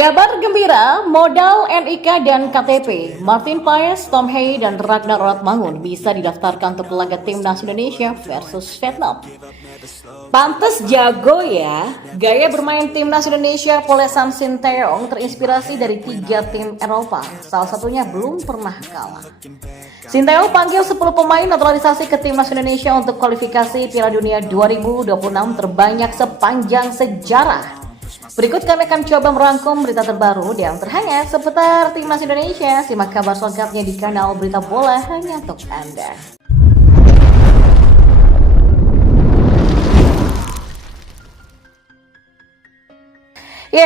Kabar gembira, modal NIK dan KTP, Martin Paes, Tom Hey, dan Ragnar Ratmangun bisa didaftarkan untuk laga Timnas Indonesia versus Vietnam. Pantes jago ya, gaya bermain Timnas Indonesia Polesan Sinteyong terinspirasi dari 3 tim Eropa, salah satunya belum pernah kalah. Sinteyong panggil 10 pemain naturalisasi ke Timnas Indonesia untuk kualifikasi Piala Dunia 2026 terbanyak sepanjang sejarah. Berikut kami akan coba merangkum berita terbaru dan terhangat seputar Timnas Indonesia. Simak kabar selengkapnya di kanal Berita Bola hanya untuk Anda.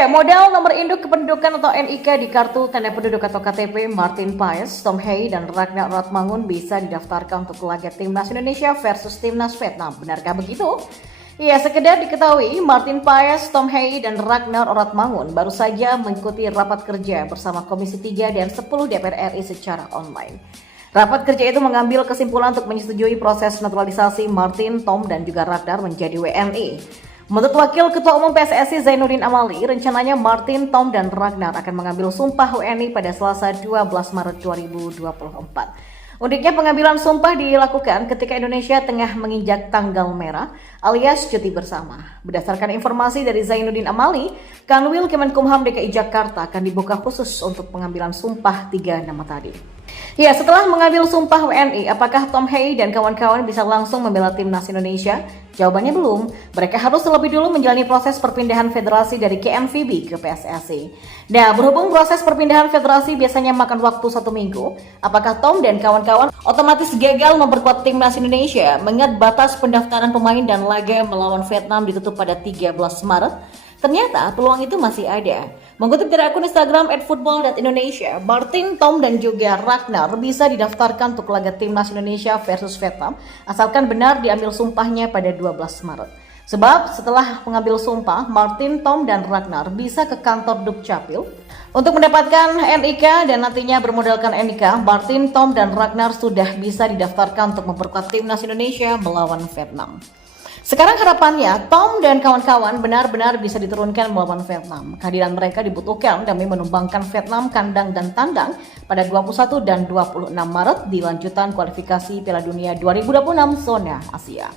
Modal nomor induk kependudukan atau NIK di kartu tanda penduduk atau KTP Martin Paes, Tom Hey, dan Ragnar Ratmangun bisa didaftarkan untuk laga Timnas Indonesia versus Timnas Vietnam. Benarkah begitu? Sekedar diketahui, Martin Paes, Tom Hey, dan Ragnar Ratmangun baru saja mengikuti rapat kerja bersama Komisi 3 dan 10 DPR RI secara online. Rapat kerja itu mengambil kesimpulan untuk menyetujui proses naturalisasi Martin, Tom, dan juga Ragnar menjadi WNI. Menurut Wakil Ketua Umum PSSI Zainuddin Amali, rencananya Martin, Tom, dan Ragnar akan mengambil sumpah WNI pada Selasa 12 Maret 2024. Uniknya pengambilan sumpah dilakukan ketika Indonesia tengah menginjak tanggal merah alias cuti bersama. Berdasarkan informasi dari Zainuddin Amali, Kanwil Kemenkumham DKI Jakarta akan dibuka khusus untuk pengambilan sumpah 3 nama tadi. Setelah mengambil sumpah WNI, apakah Tom Hey dan kawan-kawan bisa langsung membela Timnas Indonesia? Jawabannya belum. Mereka harus terlebih dulu menjalani proses perpindahan federasi dari KNVB ke PSSI. Berhubung proses perpindahan federasi biasanya makan waktu 1 minggu, apakah Tom dan kawan-kawan otomatis gagal memperkuat Timnas Indonesia mengingat batas pendaftaran pemain dan laga melawan Vietnam ditutup pada 13 Maret? Ternyata peluang itu masih ada. Mengutip dari akun Instagram @football.indonesia, Martin, Tom, dan juga Ragnar bisa didaftarkan untuk laga Timnas Indonesia versus Vietnam asalkan benar diambil sumpahnya pada 12 Maret. Sebab setelah mengambil sumpah, Martin, Tom, dan Ragnar bisa ke kantor Dukcapil untuk mendapatkan NIK dan nantinya bermodalkan NIK, Martin, Tom, dan Ragnar sudah bisa didaftarkan untuk memperkuat Timnas Indonesia melawan Vietnam. Sekarang harapannya, Tom dan kawan-kawan benar-benar bisa diturunkan melawan Vietnam. Kehadiran mereka dibutuhkan demi menumbangkan Vietnam kandang dan tandang pada 21 dan 26 Maret di lanjutan kualifikasi Piala Dunia 2026 zona Asia.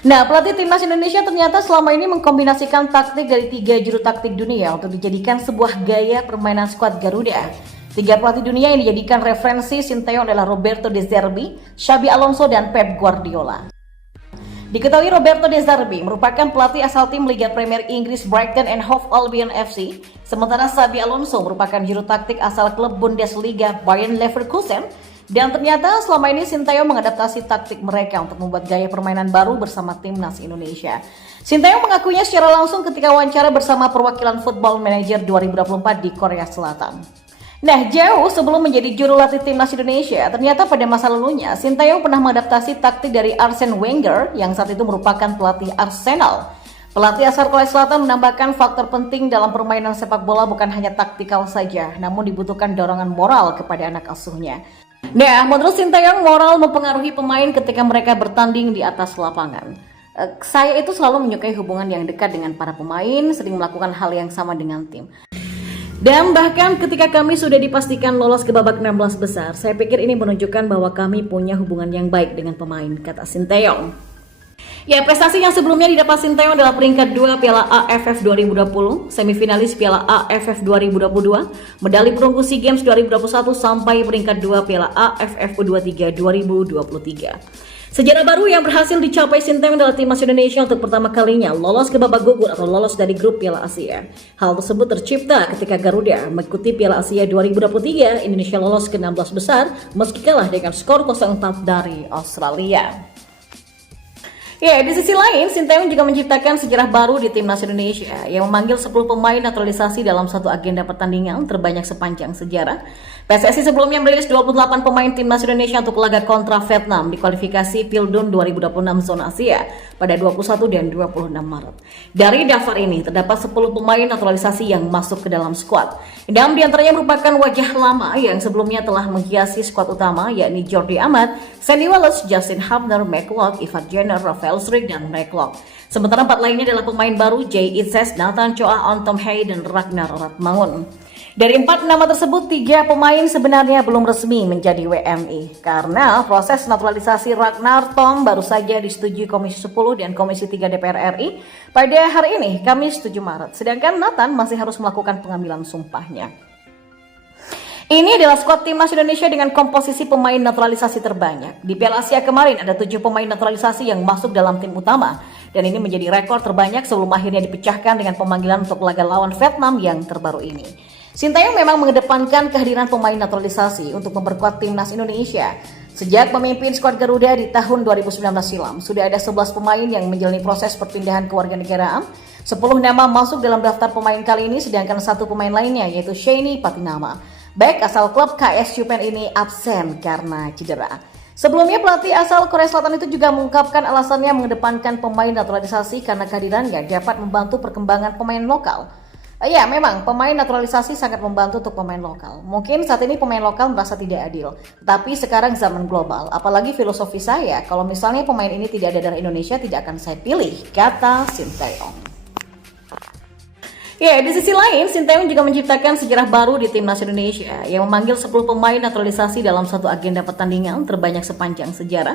Pelatih Timnas Indonesia ternyata selama ini mengkombinasikan taktik dari 3 juru taktik dunia untuk dijadikan sebuah gaya permainan skuad Garuda. 3 pelatih dunia yang dijadikan referensi Sinteyong adalah Roberto De Zerbi, Xabi Alonso, dan Pep Guardiola. Diketahui Roberto De Zerbi merupakan pelatih asal tim Liga Premier Inggris Brighton and Hove Albion FC, sementara Xabi Alonso merupakan juru taktik asal klub Bundesliga Bayern Leverkusen, dan ternyata selama ini Sinteyong mengadaptasi taktik mereka untuk membuat gaya permainan baru bersama Timnas Indonesia. Sinteyong mengakuinya secara langsung ketika wawancara bersama perwakilan Football Manager 2024 di Korea Selatan. Jauh sebelum menjadi juru latih Timnas Indonesia, ternyata pada masa lalunya Sinteyong pernah mengadaptasi taktik dari Arsene Wenger yang saat itu merupakan pelatih Arsenal. Pelatih asal Korea Selatan menambahkan faktor penting dalam permainan sepak bola bukan hanya taktikal saja, namun dibutuhkan dorongan moral kepada anak asuhnya. Menurut Sinteyong, moral mempengaruhi pemain ketika mereka bertanding di atas lapangan. Saya itu selalu menyukai hubungan yang dekat dengan para pemain, sering melakukan hal yang sama dengan tim. Dan bahkan ketika kami sudah dipastikan lolos ke babak 16 besar, saya pikir ini menunjukkan bahwa kami punya hubungan yang baik dengan pemain, kata Sinteyong. Prestasi yang sebelumnya didapat Sinteyong adalah peringkat 2 Piala AFF 2020, semifinalis Piala AFF 2022, medali perunggu SEA Games 2021 sampai peringkat 2 Piala AFF U23 2023. Sejarah baru yang berhasil dicapai Sinteyong adalah Timnas Indonesia untuk pertama kalinya lolos ke babak gugur atau lolos dari grup Piala Asia. Hal tersebut tercipta ketika Garuda mengikuti Piala Asia 2023, Indonesia lolos ke 16 besar meski kalah dengan skor 0-4 dari Australia. Di sisi lain, Sinteyong juga menciptakan sejarah baru di Timnas Indonesia yang memanggil 10 pemain naturalisasi dalam satu agenda pertandingan terbanyak sepanjang sejarah. PSSI sebelumnya merilis 28 pemain Timnas Indonesia untuk laga kontra Vietnam di kualifikasi Pildun 2026 zona Asia pada 21 dan 26 Maret. Dari daftar ini terdapat 10 pemain naturalisasi yang masuk ke dalam skuad. 6 diantaranya merupakan wajah lama yang sebelumnya telah menghiasi skuad utama, yakni Jordi Amat, Sandy Wallace, Justin Hubner, McLeod, Ivan Jenner, Rafael Struijk, dan McLeod. Sementara 4 lainnya adalah pemain baru Jay Itzes, Nathan Choa, On Tom Hey, dan Ragnar Ratmangun. Dari 4 nama tersebut, 3 pemain sebenarnya belum resmi menjadi WMI karena proses naturalisasi Ragnar Tom baru saja disetujui Komisi 10 dan Komisi 3 DPR RI pada hari ini, Kamis 7 Maret. Sedangkan Nathan masih harus melakukan pengambilan sumpahnya. Ini adalah skuad timnas Indonesia dengan komposisi pemain naturalisasi terbanyak. Di Piala Asia kemarin ada 7 pemain naturalisasi yang masuk dalam tim utama. Dan ini menjadi rekor terbanyak sebelum akhirnya dipecahkan dengan pemanggilan untuk laga lawan Vietnam yang terbaru ini. Sintayong memang mengedepankan kehadiran pemain naturalisasi untuk memperkuat timnas Indonesia. Sejak memimpin skuad Garuda di tahun 2019 silam, sudah ada 11 pemain yang menjalani proses perpindahan kewarganegaraan. 10 nama masuk dalam daftar pemain kali ini, sedangkan 1 pemain lainnya yaitu Shani Patinama. Back asal klub KS Yupen ini absen karena cedera. Sebelumnya pelatih asal Korea Selatan itu juga mengungkapkan alasannya mengedepankan pemain naturalisasi karena kehadirannya dapat membantu perkembangan pemain lokal. Ya, memang pemain naturalisasi sangat membantu untuk pemain lokal. Mungkin saat ini pemain lokal merasa tidak adil, tapi sekarang zaman global, apalagi filosofi saya, kalau misalnya pemain ini tidak ada dari Indonesia, tidak akan saya pilih, kata Sintayong. Ya, di sisi lain, Sintayong juga menciptakan sejarah baru di timnas Indonesia yang memanggil 10 pemain naturalisasi dalam satu agenda pertandingan terbanyak sepanjang sejarah.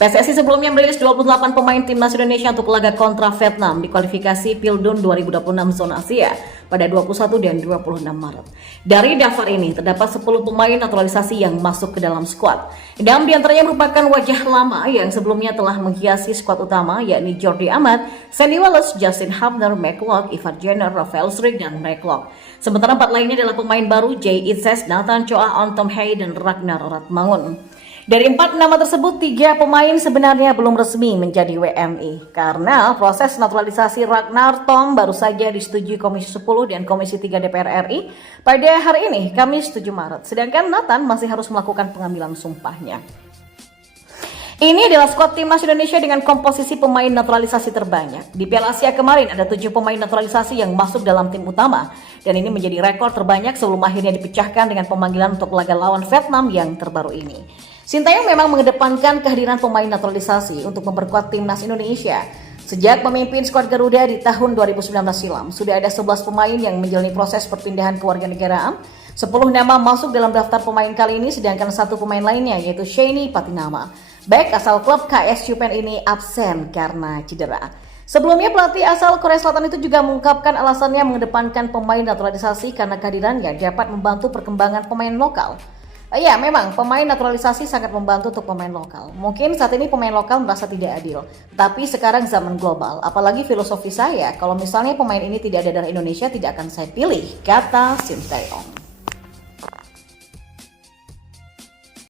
PSSI sebelumnya merilis 28 pemain timnas Indonesia untuk laga kontra Vietnam di kualifikasi Pildun 2026 zona Asia pada 21 dan 26 Maret. Dari daftar ini terdapat 10 pemain naturalisasi yang masuk ke dalam skuad. 6 diantaranya merupakan wajah lama yang sebelumnya telah menghiasi skuad utama, yakni Jordi Amat, Sandy Wallace, Justin Hubner, McLeod, Ivar Jenner, Rafael Struijk, dan McLeod. Sementara 4 lainnya adalah pemain baru Jay Itzes, Nathan Choa, On Tom Hey, dan Ragnar Ratmangun. Dari 4 nama tersebut, 3 pemain sebenarnya belum resmi menjadi WMI karena proses naturalisasi Ragnar Tom baru saja disetujui Komisi 10 dan Komisi 3 DPR RI pada hari ini, Kamis 7 Maret. Sedangkan Nathan masih harus melakukan pengambilan sumpahnya. Ini adalah skuad timnas Indonesia dengan komposisi pemain naturalisasi terbanyak. Di Piala Asia kemarin ada 7 pemain naturalisasi yang masuk dalam tim utama. Dan ini menjadi rekor terbanyak sebelum akhirnya dipecahkan dengan pemanggilan untuk laga lawan Vietnam yang terbaru ini. Sintayong memang mengedepankan kehadiran pemain naturalisasi untuk memperkuat timnas Indonesia. Sejak memimpin skuad Garuda di tahun 2019 silam, sudah ada 11 pemain yang menjalani proses perpindahan kewarganegaraan. 10 nama masuk dalam daftar pemain kali ini, sedangkan 1 pemain lainnya yaitu Shani Patinama. Back asal klub KS Yupen ini absen karena cedera. Sebelumnya pelatih asal Korea Selatan itu juga mengungkapkan alasannya mengedepankan pemain naturalisasi karena kehadirannya dapat membantu perkembangan pemain lokal. Ya, memang pemain naturalisasi sangat membantu untuk pemain lokal. Mungkin saat ini pemain lokal merasa tidak adil, tapi sekarang zaman global, apalagi filosofi saya, kalau misalnya pemain ini tidak ada dari Indonesia, tidak akan saya pilih, kata Sintayong.